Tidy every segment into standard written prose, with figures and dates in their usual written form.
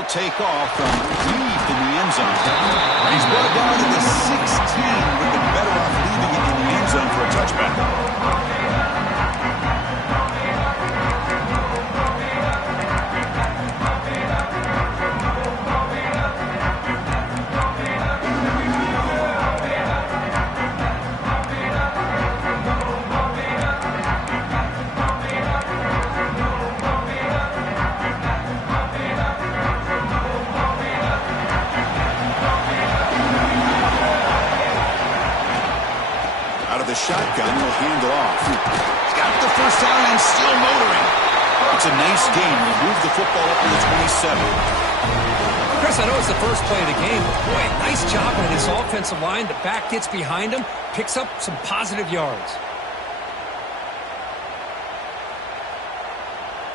he'll take off from deep in the end zone. He's brought down to the 16. Would have been better off leaving it in the end zone for a touchback. The shotgun will hand it off. He's got the first down and still motoring. It's a nice game. We'll move the football up to the 27. Chris, I know it's the first play of the game, but boy, nice job on this offensive line. The back gets behind him, picks up some positive yards.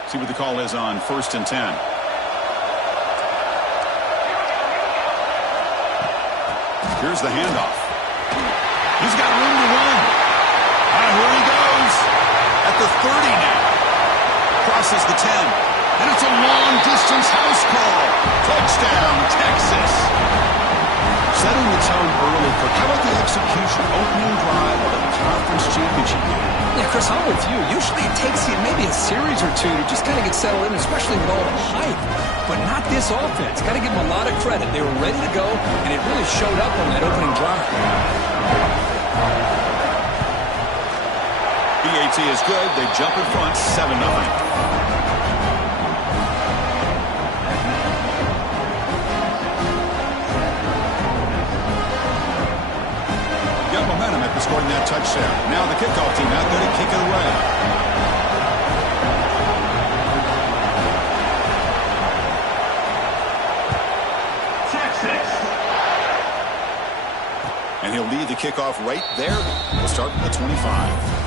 See what the call is on 1st and 10. Here's the handoff. He's got room to run. Here he goes. At the 30 now. Crosses the 10. And it's a long-distance house call. Touchdown, Texas. Setting the tone early for how about the execution opening drive of a conference championship game? Yeah, Chris, I'm with you. Usually it takes you maybe a series or two to just kind of get settled in, especially with all the hype. But not this offense. Got to give them a lot of credit. They were ready to go, and it really showed up on that opening drive. BAT is good. They jump in front, 7-0. Got momentum after scoring that touchdown. Now the kickoff team out there to kick it away. And he'll lead the kickoff right there. We'll start at the 25.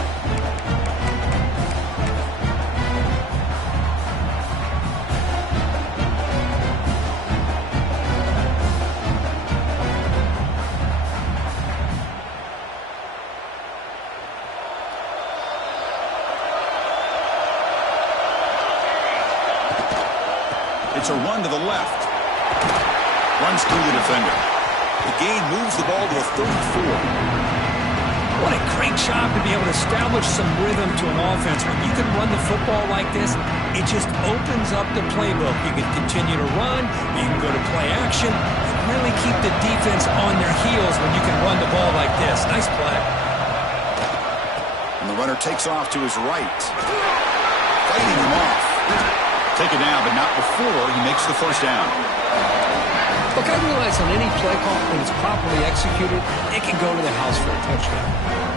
It's a run to the left. Runs through the defender. The gain moves the ball to a 34. What a great job to be able to establish some rhythm to an offense. When you can run the football like this, it just opens up the playbook. You can continue to run. You can go to play action. And really keep the defense on their heels when you can run the ball like this. Nice play. And the runner takes off to his right. Fighting him off. Take it down, but not before he makes the first down. Look, I realize on any play call, when it's properly executed, it can go to the house for a touchdown.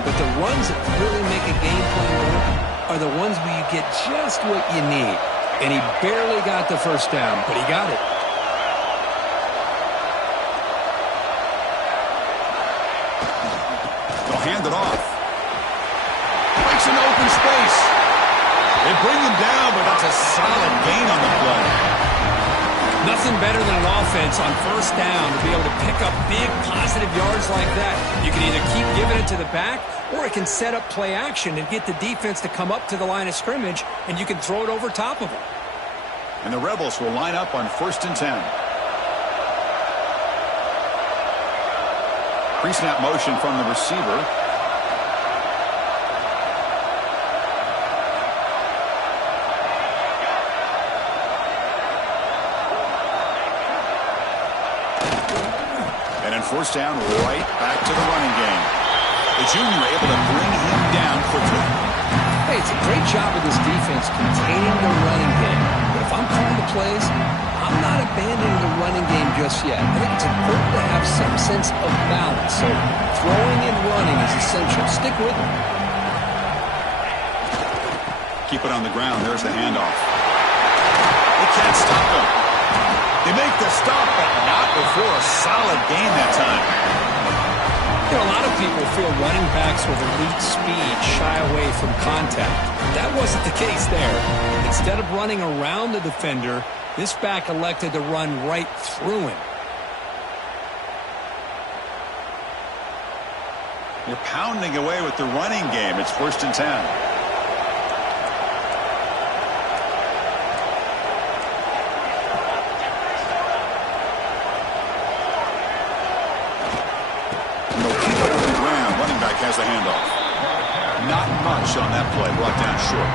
But the runs that really make a game plan work are the ones where you get just what you need. And he barely got the first down, but he got it. They'll hand it off. Breaks an open space. They bring him down, but that's a solid gain on the play. Nothing better than an offense on first down to be able to pick up big positive yards like that. You can either keep giving it to the back, or it can set up play action and get the defense to come up to the line of scrimmage, and you can throw it over top of them. And the Rebels will line up on 1st and 10. Pre-snap motion from the receiver. First down, right back to the running game. The junior able to bring him down quickly. Hey, it's a great job of this defense containing the running game. But if I'm calling the plays, I'm not abandoning the running game just yet. I think it's important to have some sense of balance. So throwing and running is essential. Stick with it. Keep it on the ground. There's the handoff. They can't stop him. They make the stop, but not before a solid gain that time. You know, a lot of people feel running backs with elite speed shy away from contact. That wasn't the case there. Instead of running around the defender, this back elected to run right through him. You're pounding away with the running game. It's 1st and 10. the handoff. Not much on that play, brought down short.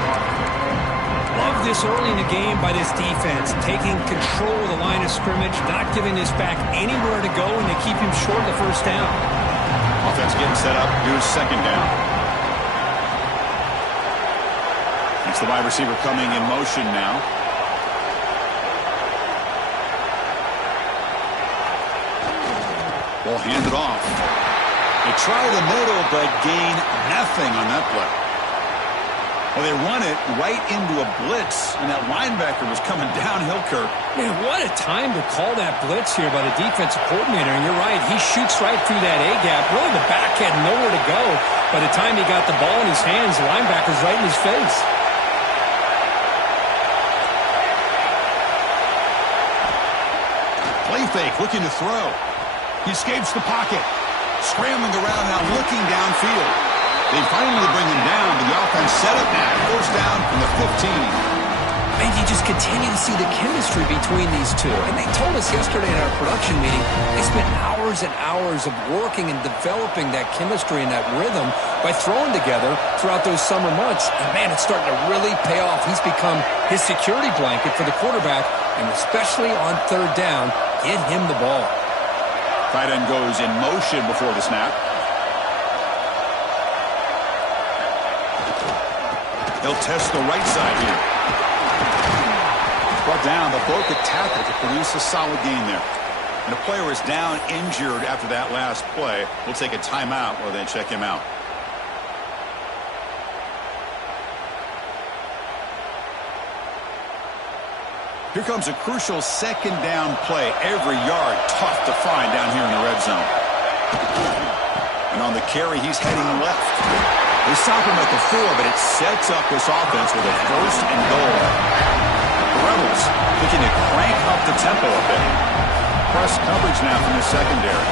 Love this early in the game by this defense, taking control of the line of scrimmage, not giving this back anywhere to go, and they keep him short of the first down. Offense getting set up. Here's second down. It's the wide receiver coming in motion now. Ball handed off. They try the middle, but gain nothing on that play. Well, they run it right into a blitz, and that linebacker was coming downhill, Kirk. Man, what a time to call that blitz here by the defensive coordinator. And you're right, he shoots right through that A-gap. Really, the back had nowhere to go. By the time he got the ball in his hands, the linebacker's right in his face. Play fake, looking to throw. He escapes the pocket. Scrambling around now, looking downfield. They finally bring him down, but the offense set up now. First down from the 15. And you just continue to see the chemistry between these two. And they told us yesterday in our production meeting, they spent hours and hours of working and developing that chemistry and that rhythm by throwing together throughout those summer months. And, man, it's starting to really pay off. He's become his security blanket for the quarterback, and especially on third down, get him the ball. Tight end goes in motion before the snap. He'll test the right side here. Brought down, but broke a tackle to produce a solid gain there. And the player is down injured after that last play. We'll take a timeout while they check him out. Here comes a crucial second down play. Every yard tough to find down here in the red zone. And on the carry, he's heading left. They stop him at the 4, but it sets up this offense with a first and goal. The Rebels looking to crank up the tempo a bit. Press coverage now from the secondary.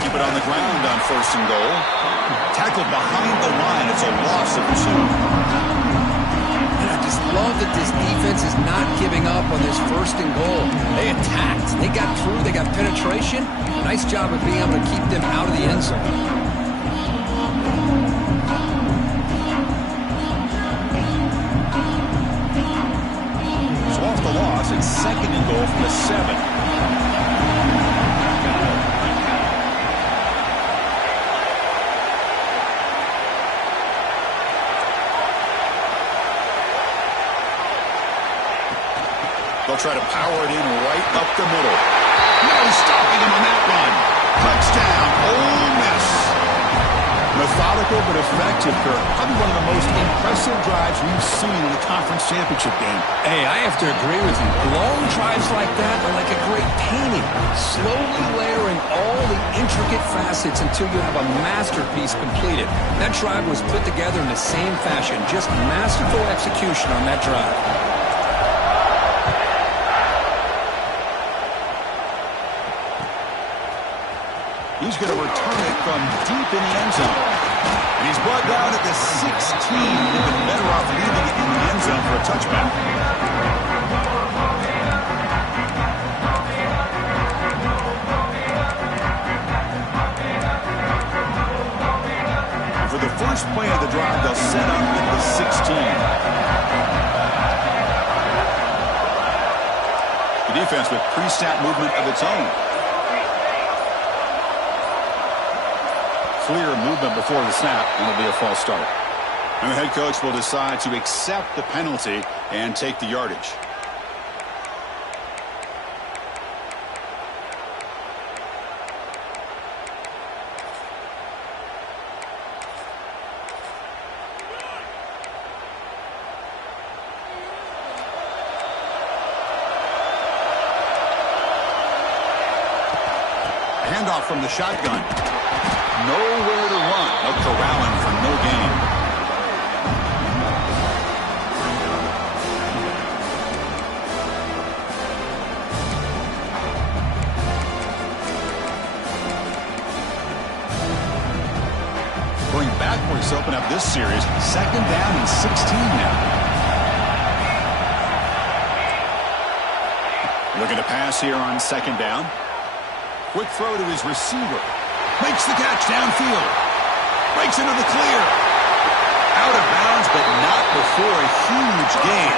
Keep it on the ground on first and goal. Tackled behind the line. It's a loss of 2. I just love that this defense is not giving up on this first and goal. They attacked. They got through. They got penetration. Nice job of being able to keep them out of the end zone. So off the loss, it's second and goal from the 7. They'll try to power it in right up the middle. No stopping him on that run. Touchdown, Ole Miss. Methodical but effective, Kirk. Probably one of the most impressive drives we've seen in the conference championship game. Hey, I have to agree with you. Long drives like that are like a great painting. Slowly layering all the intricate facets until you have a masterpiece completed. That drive was put together in the same fashion. Just masterful execution on that drive. He's going to return it from deep in the end zone. And he's brought down at the 16. They've been better off leaving it in the end zone for a touchback. And for the first play of the drive, they'll set up at the 16. The defense with pre-snap movement of its own. Clear movement before the snap, and it'll be a false start. And the head coach will decide to accept the penalty and take the yardage. Handoff from the shotgun. Nowhere to run. They'll corral him for no gain. Going backwards to open up this series. Second down and 16 now. Looking to pass here on second down. Quick throw to his receiver. Makes the catch downfield. Breaks into the clear. Out of bounds, but not before a huge gain.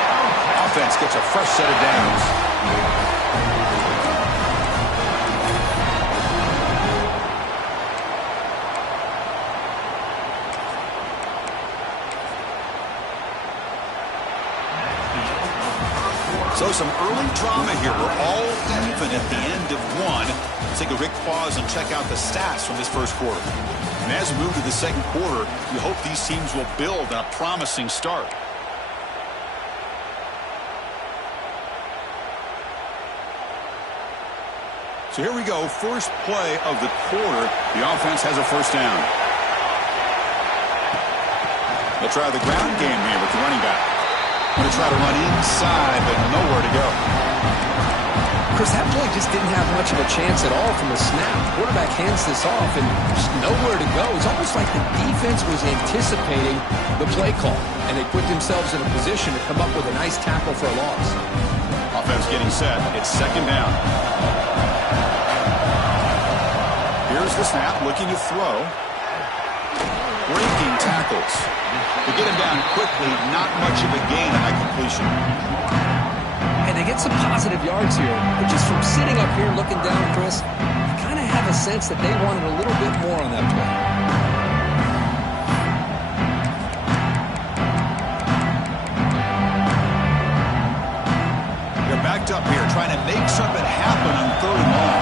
Offense gets a fresh set of downs. So some early drama here. We're all even at the end of one. Let's take a quick pause and check out the stats from this first quarter. And as we move to the second quarter, we hope these teams will build on a promising start. So here we go. First play of the quarter. The offense has a first down. They'll try the ground game here with the running back. Going to try to run inside, but nowhere to go. Chris, that play just didn't have much of a chance at all from the snap. The quarterback hands this off and just nowhere to go. It's almost like the defense was anticipating the play call, and they put themselves in a position to come up with a nice tackle for a loss. Offense getting set. It's second down. Here's the snap, looking to throw. Breaking tackles. To get him down quickly, not much of a gain on that completion. And they get some positive yards here, but just from sitting up here looking down, Chris, you kind of have a sense that they wanted a little bit more on that play. They're backed up here, trying to make something happen on third and long.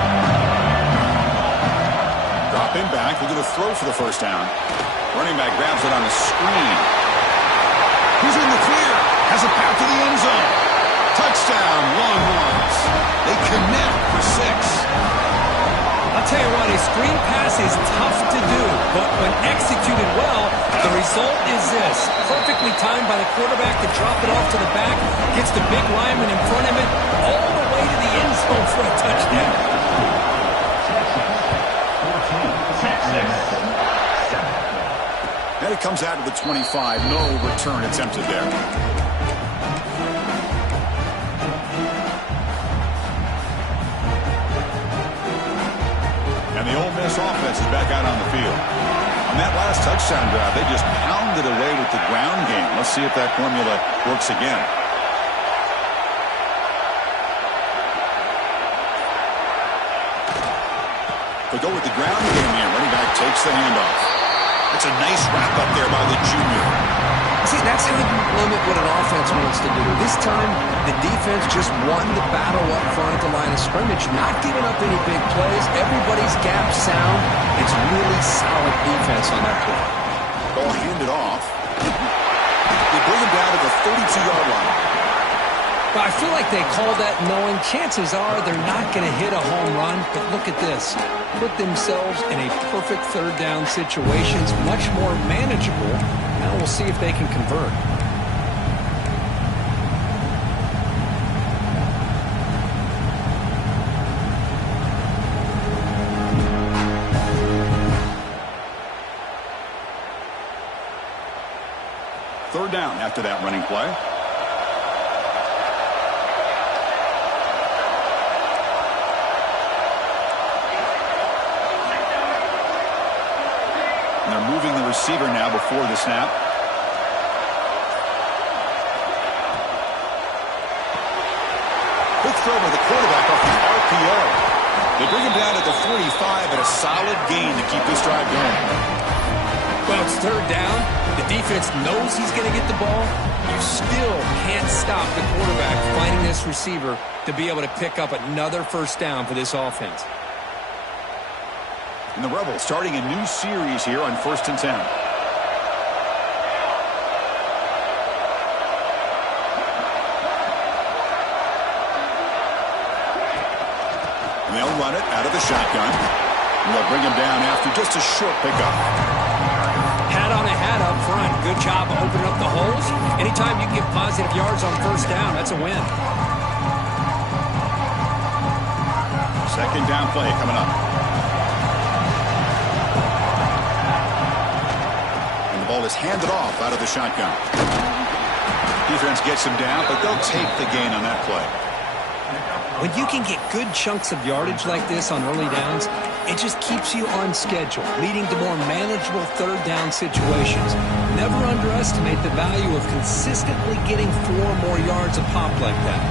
Dropping back, looking to throw for the first down. Running back grabs it on the screen. He's in the clear. Has a path to the end zone. Touchdown, Longhorns. They connect for 6. I'll tell you what, a screen pass is tough to do, but when executed well, the result is this. Perfectly timed by the quarterback to drop it off to the back. Gets the big lineman in front of it all the way to the end zone for a touchdown. And it comes out of the 25. No return attempted there. And the Ole Miss offense is back out on the field. On that last touchdown drive, they just pounded away with the ground game. Let's see if that formula works again. They go with the ground game here. Running back takes the handoff. It's a nice wrap-up there by the junior. See, that's how you limit what an offense wants to do. This time, the defense just won the battle up front at the line of scrimmage, not giving up any big plays. Everybody's gap sound. It's really solid defense on that play. Ball handed off. They bring him down to the 32-yard line. But I feel like they call that knowing chances are they're not going to hit a home run. But look at this. Put themselves in a perfect third down situation. It's much more manageable. Now we'll see if they can convert. Third down after that running play. And they're moving the receiver now before the snap. Quick throw by the quarterback off the RPO. They bring him down at the 45 at a solid gain to keep this drive going. Well, it's third down. The defense knows he's going to get the ball. You still can't stop the quarterback finding this receiver to be able to pick up another first down for this offense. And the Rebels starting a new series here on 1st and 10. And they'll run it out of the shotgun. And they'll bring him down after just a short pickup. Hat on a hat up front. Good job of opening up the holes. Anytime you can get positive yards on first down, that's a win. Second down play coming up. And the ball is handed off out of the shotgun. Defense gets him down, but they'll take the gain on that play. When you can get good chunks of yardage like this on early downs, It just keeps you on schedule, leading to more manageable third down situations. Never underestimate the value of consistently getting 4 more yards a pop like that.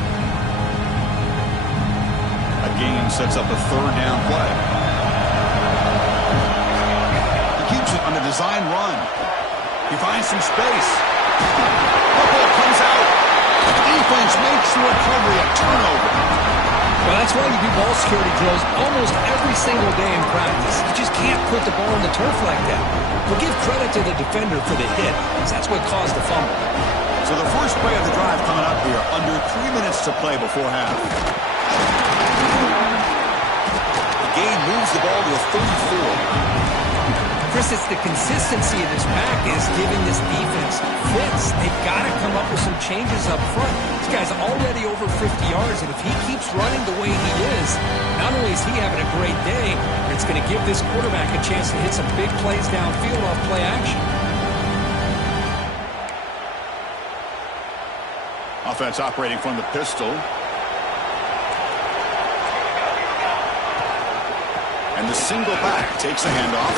A gain sets up a third down play. He keeps it on a design run. He finds some space. The ball comes out. The defense makes the recovery a turnover. Well, that's why you do ball security drills almost every single day in practice. You just can't put the ball on the turf like that. We'll give credit to the defender for the hit, because that's what caused the fumble. So the first play of the drive coming up here, under 3 minutes to play before half. The game moves the ball to a 34. Chris, it's the consistency of this pack is giving this defense fits. They've got to come up with some changes up front. This guy's already over 50 yards, and if he keeps running the way he is, not only is he having a great day, but it's going to give this quarterback a chance to hit some big plays downfield off play action. Offense operating from the pistol. And the single back takes a handoff.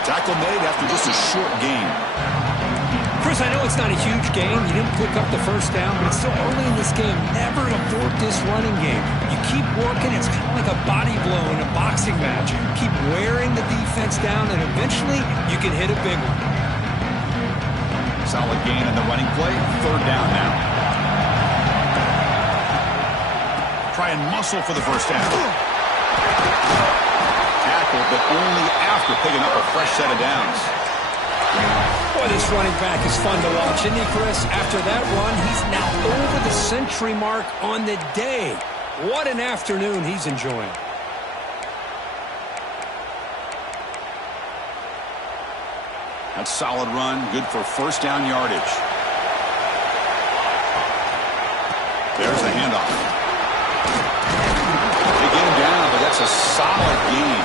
Tackle made after just a short gain. Chris, I know it's not a huge game. You didn't pick up the first down, but it's still early in this game. Never abort this running game. You keep working. It's kind of like a body blow in a boxing match. Keep wearing the defense down, and eventually you can hit a big one. Solid gain in the running play. Third down now. Try and muscle for the first down. Tackle, but only after picking up a fresh set of downs. Boy, this running back is fun to watch, isn't he, Chris? After that run, he's now over the century mark on the day. What an afternoon he's enjoying. That's solid run, good for first down yardage. There's the handoff. They get him down, but that's a solid gain.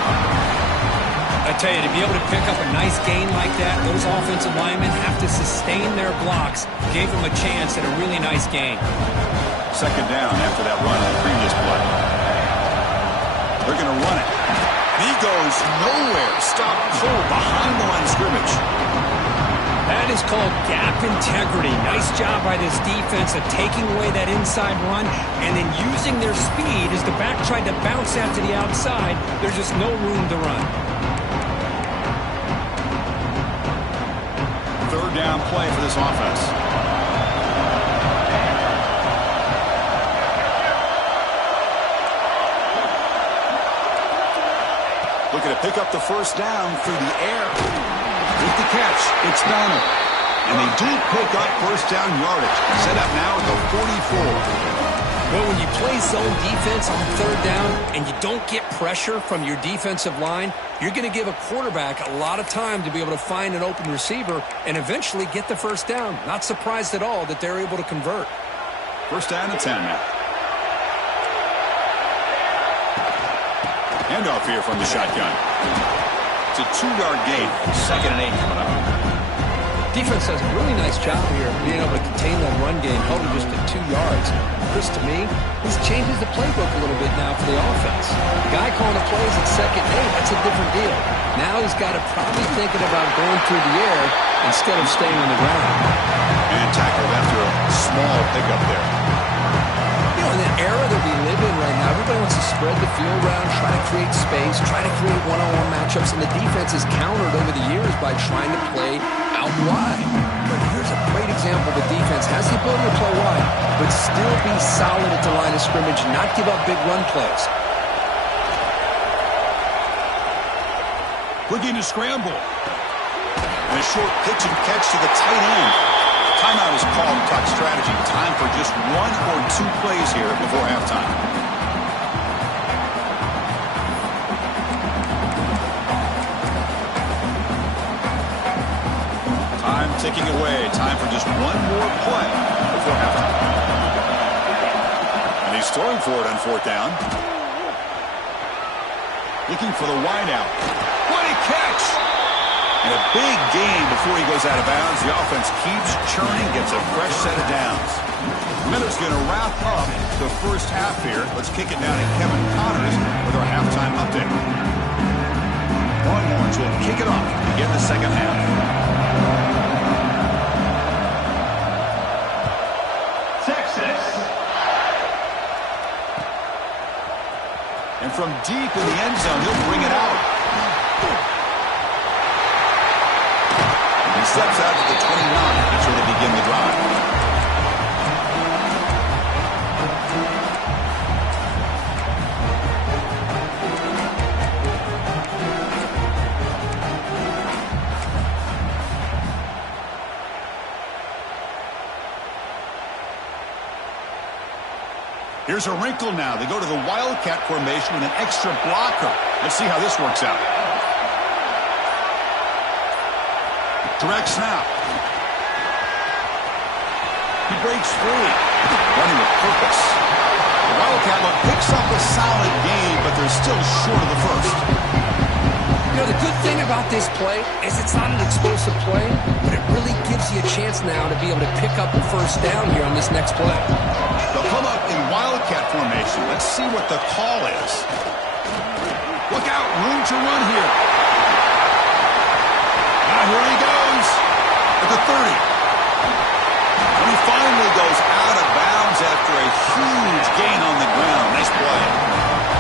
I tell you, to be able to pick up a nice gain like that, those offensive linemen have to sustain their blocks. Gave them a chance at a really nice gain. Second down after that run on the previous play. They're going to run it. He goes nowhere. Stop cold behind the line of scrimmage. That is called gap integrity. Nice job by this defense of taking away that inside run and then using their speed as the back tried to bounce out to the outside. There's just no room to run. Third down play for this offense. Looking to pick up the first down through the air. With the catch, it's Donald. And they do pick up first down yardage. Set up now at the 44. Well, when you play zone defense on third down and you don't get pressure from your defensive line, you're going to give a quarterback a lot of time to be able to find an open receiver and eventually get the first down. Not surprised at all that they're able to convert. First down and 10 now. Handoff here from the shotgun. It's a 2-yard gain. Second and 8 coming up. Defense does a really nice job here being able to contain that run game, held it just at 2 yards. Chris, to me, this changes the playbook a little bit now for the offense. The guy calling the plays at second and 8, that's a different deal. Now he's got to probably thinking about going through the air instead of staying on the ground. And tackled after a small pickup there. You know, in the era that we live in right now, everybody wants to spread the field around, try to create space, try to create one-on-one matchups, and the defense is countered over the years by trying to play out wide. But here's a great example. The defense has the ability to play wide, but still be solid at the line of scrimmage, not give up big run plays. Looking to scramble. And a short pitch and catch to the tight end. Timeout is called to talk strategy. Time for just 1 or 2 plays here before halftime. Time ticking away. Time for just 1 more play before halftime. And he's throwing for it on fourth down. Looking for the wideout. What a catch! And a big gain before he goes out of bounds. The offense keeps churning, gets a fresh set of downs. Miller's going to wrap up the first half here. Let's kick it down to Kevin Connors with our halftime update. Longhorns will kick it off to begin the second half. Texas. And from deep in the end zone, he'll bring it out. He steps out to the 29. That's where they begin the drive. Here's a wrinkle now. They go to the Wildcat formation with an extra blocker. Let's see how this works out. Direct snap. He breaks free. Running with purpose. The Wildcat look picks up a solid gain, but they're still short of the first. You know, the good thing about this play is it's not an explosive play, but it really gives you a chance now to be able to pick up a first down here on this next play. They'll come up in Wildcat formation. Let's see what the call is. Look out, room to run here. Here he goes at the 30. And he finally goes out of bounds after a huge gain on the ground. Nice play.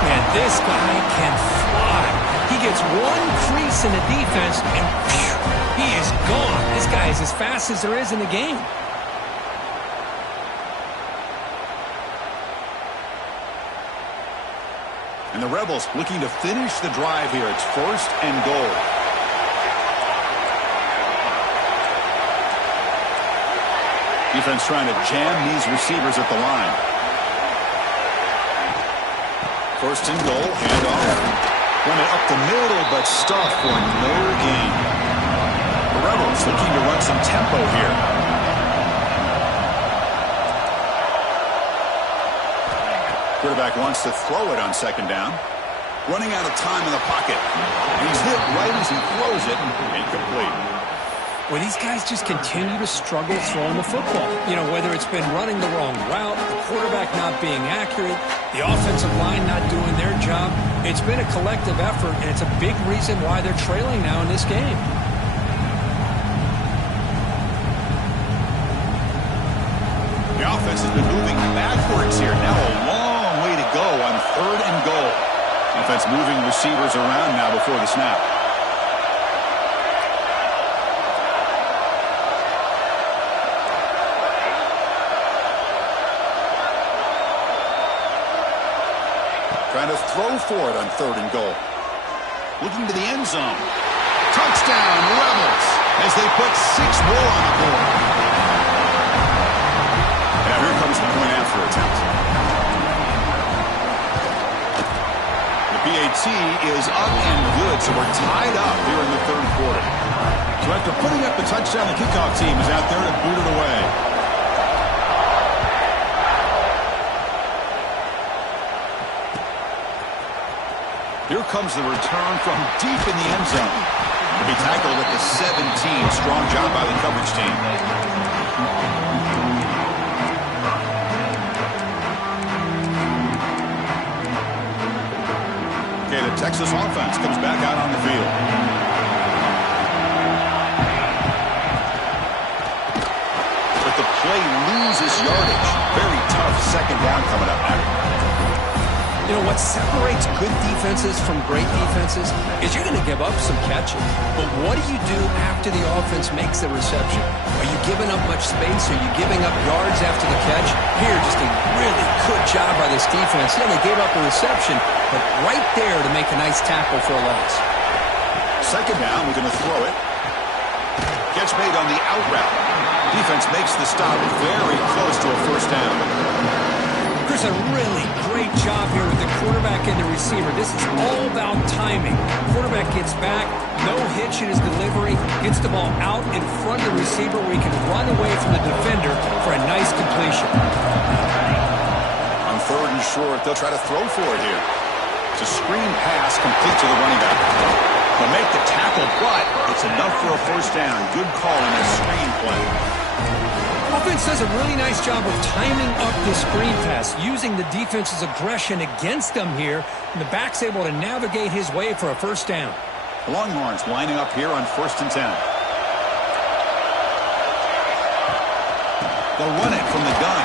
Man, this guy can fly. He gets one crease in the defense, and phew, he is gone. This guy is as fast as there is in the game. And the Rebels looking to finish the drive here. It's 1st and goal. Defense trying to jam these receivers at the line. 1st and goal, handoff. Run it up the middle, but stuffed for no gain. The Rebels looking to run some tempo here. Quarterback wants to throw it on 2nd down. Running out of time in the pocket. He's hit right as he throws it. Incomplete. Well, these guys just continue to struggle throwing the football. You know, whether it's been running the wrong route, the quarterback not being accurate, the offensive line not doing their job. It's been a collective effort, and it's a big reason why they're trailing now in this game. The offense has been moving backwards here. Now a long way to go on 3rd and goal. Offense moving receivers around now before the snap. Trying to throw for it on 3rd and goal. Looking to the end zone. Touchdown, Rebels, as they put 6 more on the board. Now here comes the point after attempt. The PAT is up and good, so we're tied up here in the 3rd quarter. So after putting up the touchdown, the kickoff team is out there to boot it away. Here comes the return from deep in the end zone. To be tackled at the 17. Strong job by the coverage team. Okay, the Texas offense comes back out on the field. But the play loses yardage. Very tough 2nd down coming up now. You know, what separates good defenses from great defenses is you're going to give up some catches. But what do you do after the offense makes the reception? Are you giving up much space? Are you giving up yards after the catch? Here, just a really good job by this defense. Yeah, they gave up a reception, but right there to make a nice tackle for a loss. 2nd down, we're going to throw it. Catch made on the out route. Defense makes the stop very close to a 1st down. There's a really great job here with the quarterback and the receiver. This is all about timing. Quarterback gets back, no hitch in his delivery, gets the ball out in front of the receiver where he can run away from the defender for a nice completion. On 3rd and short, they'll try to throw for it here. It's a screen pass complete to the running back. They'll make the tackle, but it's enough for a 1st down. Good call in this screen play. Offense does a really nice job of timing up the screen pass, using the defense's aggression against them here, and the back's able to navigate his way for a first down. The Longhorns lining up here on 1st and 10. They'll run it from the gun.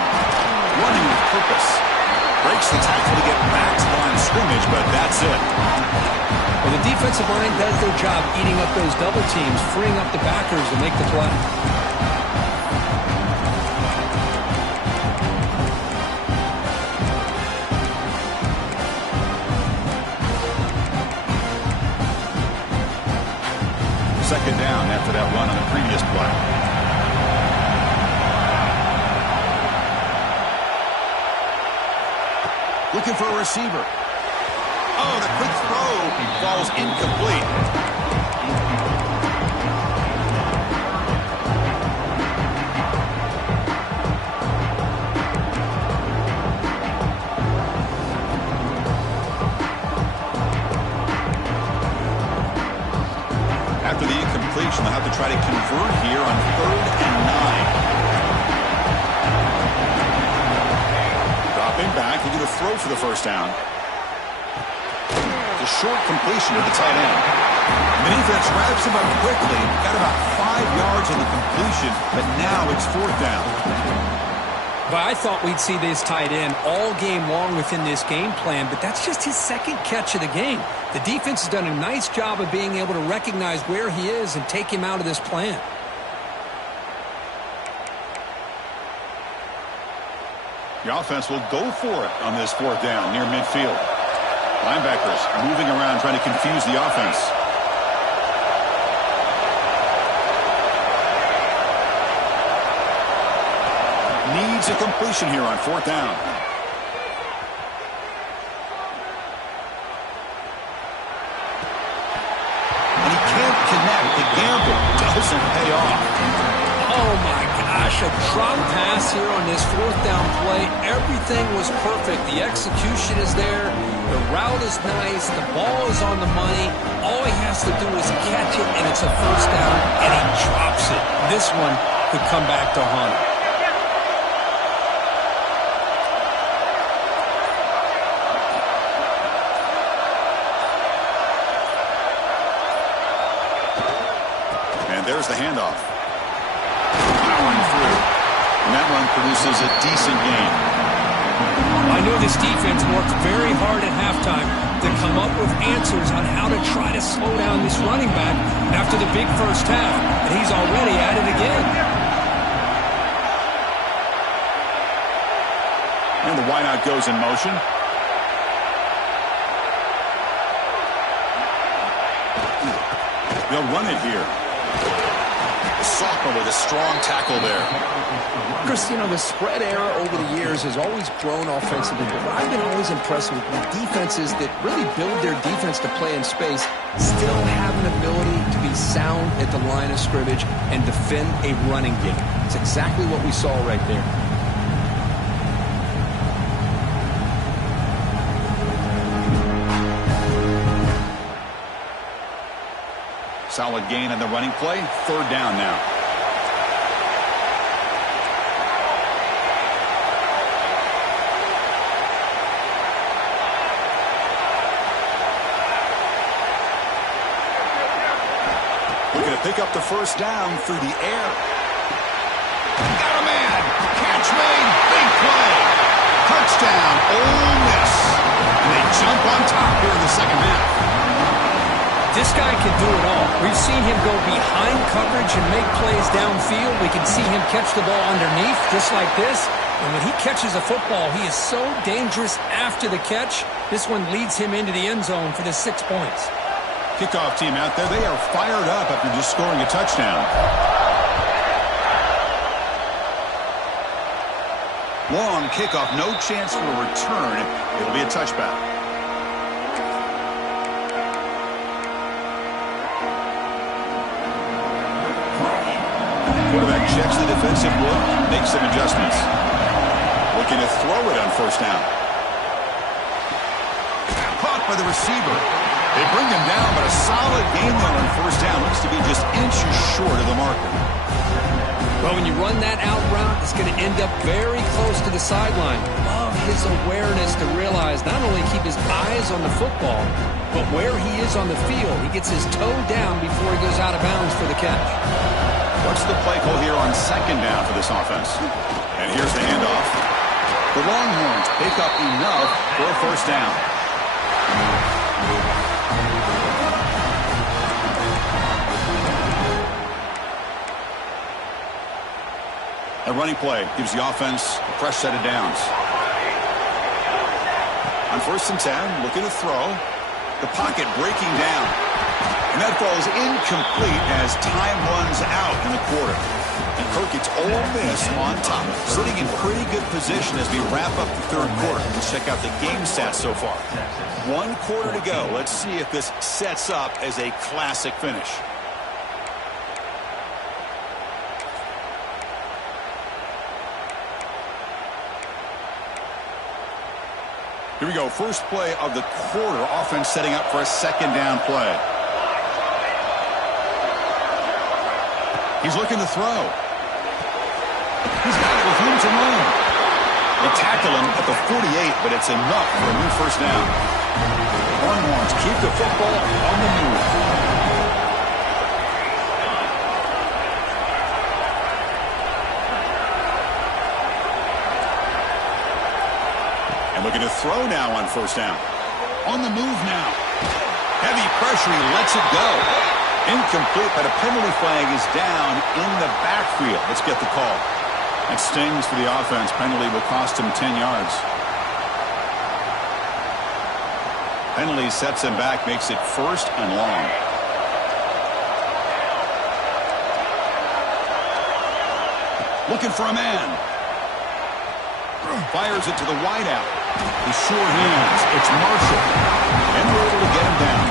Running with purpose. Breaks the tackle to get back to the line of scrimmage, but that's it. Well, the defensive line does their job eating up those double teams, freeing up the backers to make the play. Second down after that run on the previous play. Looking for a receiver. Oh, the quick throw falls incomplete. After the incompletion, they'll have to try to convert here on 3rd and 9. Dropping back, looking to throw for the first down. The short completion to the tight end. The defense wraps him up quickly. Got about 5 yards on the completion, but now it's 4th down. But I thought we'd see this tight end all game long within this game plan, but that's just his second catch of the game. The defense has done a nice job of being able to recognize where he is and take him out of this plan. The offense will go for it on this 4th down near midfield. Linebackers moving around trying to confuse the offense. Needs a completion here on 4th down. And he can't connect. The gamble doesn't pay off. Oh my gosh, a drop pass here on this 4th down play. Everything was perfect. The execution is there. The route is nice. The ball is on the money. All he has to do is catch it, and it's a first down, and he drops it. This one could come back to haunt him. And there's the handoff. Powering through. And that run produces a decent gain. I know this defense worked very hard at halftime to come up with answers on how to try to slow down this running back after the big first half, and he's already at it again. And the wideout goes in motion. They'll run it here. The sophomore with a strong tackle there. Chris, you know, the spread era over the years has always grown offensively, but what I've been always impressed with defenses that really build their defense to play in space still have an ability to be sound at the line of scrimmage and defend a running game. It's exactly what we saw right there. Solid gain on the running play. 3rd down now. Looking to pick up the first down through the air. Got a man. Catch made. Big play. Touchdown. Ole Miss. And they jump on top here in the second half. This guy can do it all. We've seen him go behind coverage and make plays downfield. We can see him catch the ball underneath, just like this. And when he catches a football, he is so dangerous after the catch. This one leads him into the end zone for the 6 points. Kickoff team out there, they are fired up after just scoring a touchdown. Long kickoff, no chance for a return. It'll be a touchback. Quarterback checks the defensive look, makes some adjustments. Looking to throw it on 1st down. Caught by the receiver. They bring him down, but a solid gain there on 1st down. Looks to be just inches short of the marker. Well, when you run that out route, it's going to end up very close to the sideline. Love his awareness to realize not only keep his eyes on the football, but where he is on the field. He gets his toe down before he goes out of bounds for the catch. What's the play call here on second down for this offense? And here's the handoff. The Longhorns pick up enough for a first down. A running play gives the offense a fresh set of downs. On 1st and 10, looking to throw. The pocket breaking down. And that ball is incomplete as time runs out in the quarter. And Kirk gets Ole Miss on top, sitting in pretty good position as we wrap up the third quarter. Let's check out the game stats so far. 1 quarter to go. Let's see if this sets up as a classic finish. Here we go. First play of the quarter. Offense setting up for a second down play. He's looking to throw. He's got it with room to run. They tackle him at the 48, but it's enough for a new first down. Longhorns keep the football on the move. And looking to throw now on first down. On the move now. Heavy pressure. He lets it go. Incomplete, but a penalty flag is down in the backfield. Let's get the call. That stings for the offense. Penalty will cost him 10 yards. Penalty sets him back, makes it 1st and long. Looking for a man. Fires it to the wideout. The sure hands. It's Marshall. And we're able to get him down.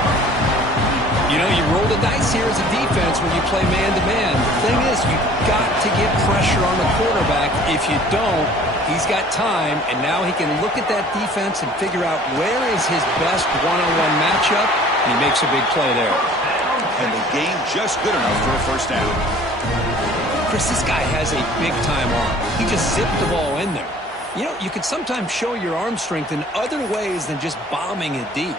You know, you roll the dice here as a defense when you play man-to-man. The thing is, you've got to get pressure on the quarterback. If you don't, he's got time, and now he can look at that defense and figure out where is his best one-on-one matchup, and he makes a big play there. And the game just good enough for a first down. Chris, this guy has a big-time arm. He just zipped the ball in there. You know, you can sometimes show your arm strength in other ways than just bombing it deep.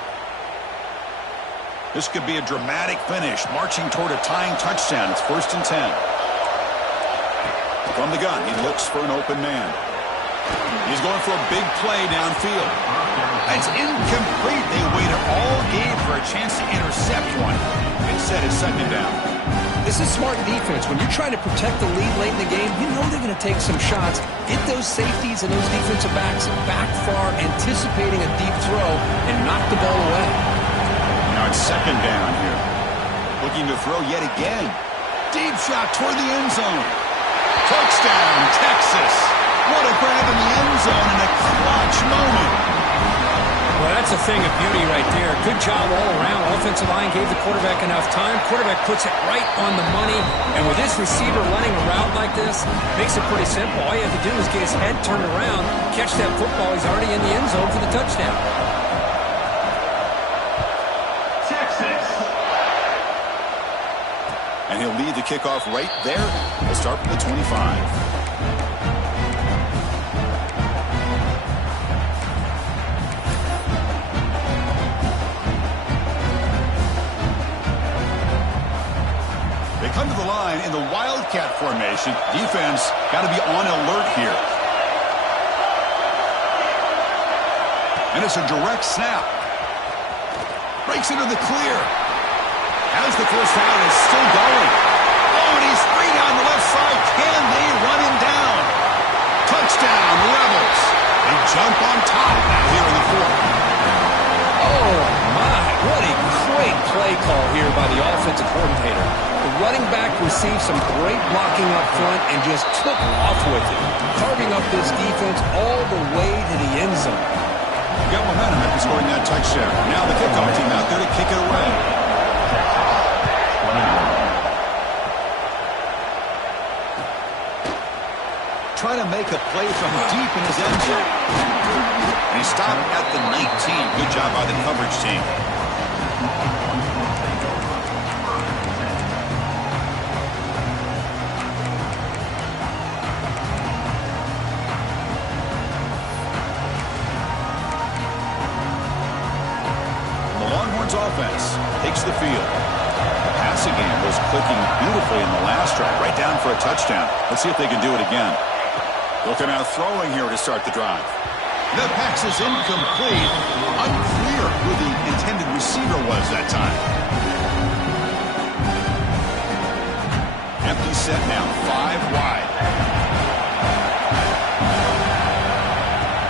This could be a dramatic finish, marching toward a tying touchdown. It's 1st and 10. From the gun, he looks for an open man. He's going for a big play downfield. It's incomplete. They waited all game for a chance to intercept one. Instead, it's second down. This is smart defense. When you're trying to protect the lead late in the game, you know they're going to take some shots. Get those safeties and those defensive backs back far, anticipating a deep throw, and knock the ball away. Now it's second down here. Looking to throw yet again. Deep shot toward the end zone. Touchdown, Texas. What a grab in the end zone in a clutch moment. Well, that's a thing of beauty right there. Good job all around. Offensive line gave the quarterback enough time. Quarterback puts it right on the money. And with this receiver running a route like this, makes it pretty simple. All you have to do is get his head turned around, catch that football. He's already in the end zone for the touchdown. And he'll lead the kickoff right there. We'll start from the 25. They come to the line in the Wildcat formation. Defense got to be on alert here. And it's a direct snap. Breaks into the clear. As the first down is still going. Oh, and he's free down the left side. Can they run him down? Touchdown, Rebels. They jump on top now here in the 4th. Oh, my. What a great play call here by the offensive coordinator. The running back received some great blocking up front and just took off with it, carving up this defense all the way to the end zone. Got momentum after scoring that touchdown. Now the kickoff team out there to kick it away. Trying to make a play from deep in his end zone. And he stopped at the 19. Good job by the coverage team. field. The passing game was clicking beautifully in the last drive, right down for a touchdown. Let's see if they can do it again. Looking at throwing here to start the drive. The pass is incomplete. Unclear who the intended receiver was that time. Empty set now, 5 wide.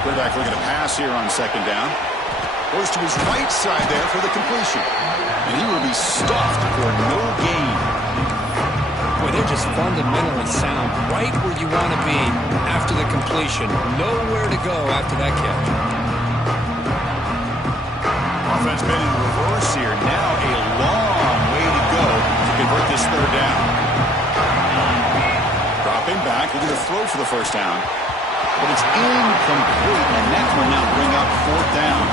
Quarterback looking to pass here on second down. Goes to his right side there for the completion. And he will be stuffed for no gain. Boy, they're just fundamentally sound right where you want to be after the completion. Nowhere to go after that catch. Offense been in reverse here. Now a long way to go to convert this third down. Dropping back, looking to throw for the first down. But it's incomplete, and that will now bring up fourth down.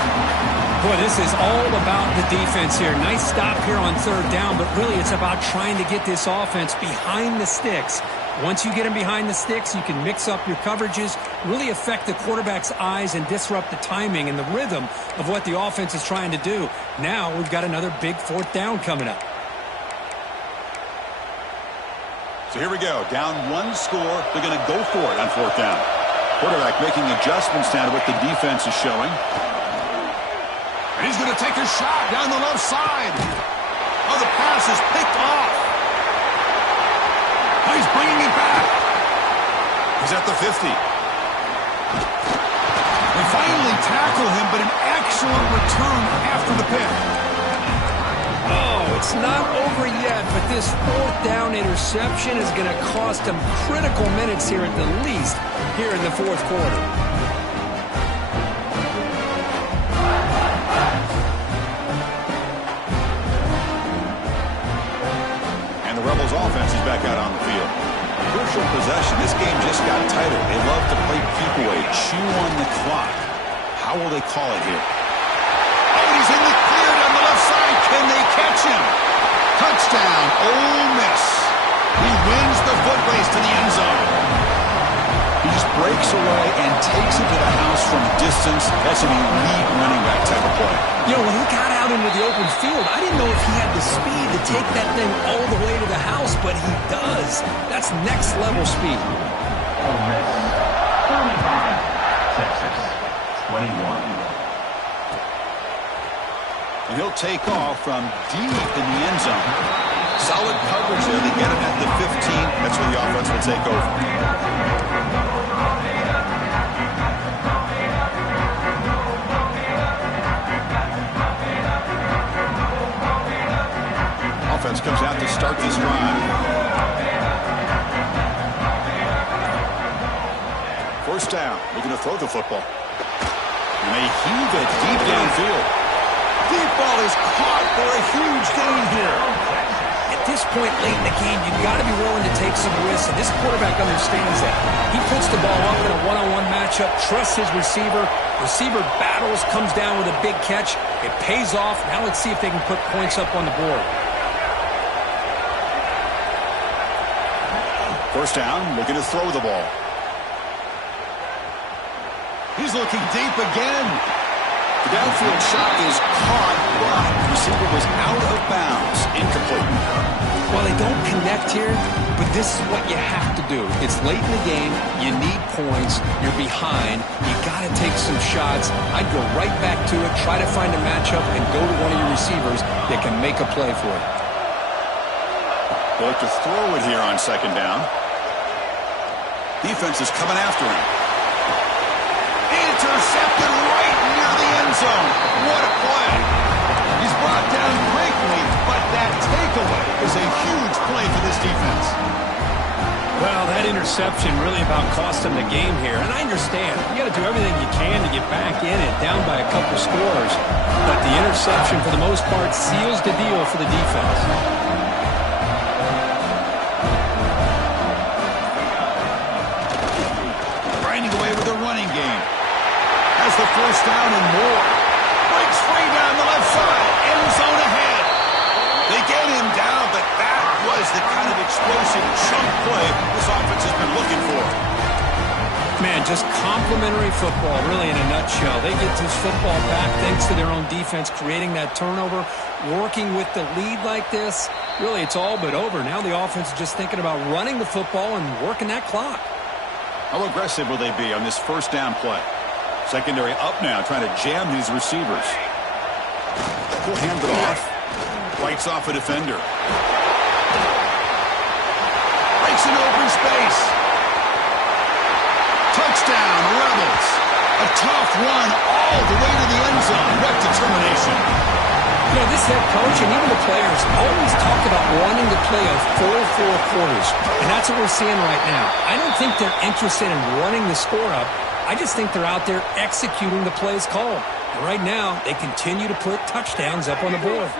Boy, this is all about the defense here. Nice stop here on third down, but really it's about trying to get this offense behind the sticks. Once you get them behind the sticks, you can mix up your coverages, really affect the quarterback's eyes and disrupt the timing and the rhythm of what the offense is trying to do. Now we've got another big fourth down coming up. So here we go. Down one score. They're going to go for it on fourth down. Quarterback making adjustments now to what the defense is showing. And he's going to take a shot down the left side. Oh, the pass is picked off. Oh, he's bringing it back. He's at the 50. They finally tackle him, but an excellent return after the pick. Oh, it's not over yet, but this fourth down interception is going to cost them critical minutes here at the least here in the fourth quarter. The Rebels offense is back out on the field. Crucial possession. This game just got tighter. They love to play keep away, chew on the clock. How will they call it here? Oh, and he's in the clear down the left side. Can they catch him? Touchdown, Ole Miss. He wins the foot race to the end zone. He just breaks away and takes it to the house from a distance. That's an elite running back type of play. You know, when he got out into the open field, I didn't know if he had the speed to take that thing all the way to the house, but he does. That's next level speed. Ole Miss, 35, Texas, 21. And he'll take off from deep in the end zone. Solid coverage there. They get him at the 15. That's where the offense will take over. Offense comes out to start this drive. First down, looking to throw the football. And they heave it deep downfield. Deep ball is caught for a huge gain here. At this point late in the game, you've got to be willing to take some risks, and this quarterback understands that. He puts the ball up in a one-on-one matchup, trusts his receiver. Receiver battles, comes down with a big catch. It pays off. Now let's see if they can put points up on the board. First down, looking to throw the ball. He's looking deep again. The downfield shot is caught, but the receiver was out of bounds. Incomplete. Well, they don't connect here, but this is what you have to do. It's late in the game. You need points. You're behind. You got to take some shots. I'd go right back to it, try to find a matchup, and go to one of your receivers that can make a play for you. They look to throw it here on second down. Defense is coming after him. Intercepted right near the end zone. What a play. He's brought down quickly, but that takeaway is a huge play for this defense. Well, that interception really about cost them the game here. And I understand. You got to do everything you can to get back in it, down by a couple scores. But the interception, for the most part, seals the deal for the defense. Grinding away with the running game. Has the first down and more. Breaks free down the left side. End zone ahead. They get him down, but that was the kind of explosive chunk play this offense has been looking for. Man, just complimentary football, really, in a nutshell. They get this football back thanks to their own defense, creating that turnover, working with the lead like this. Really, it's all but over. Now the offense is just thinking about running the football and working that clock. How aggressive will they be on this first down play? Secondary up now, trying to jam these receivers. He'll hand it off. Fights off a defender. Breaks into open space. Touchdown, Rebels. A tough run all the way to the end zone. What determination. You know, this head coach and even the players always talk about wanting to play a full 4 quarters. And that's what we're seeing right now. I don't think they're interested in running the score up. I just think they're out there executing the plays called. And right now, they continue to put touchdowns up on the board.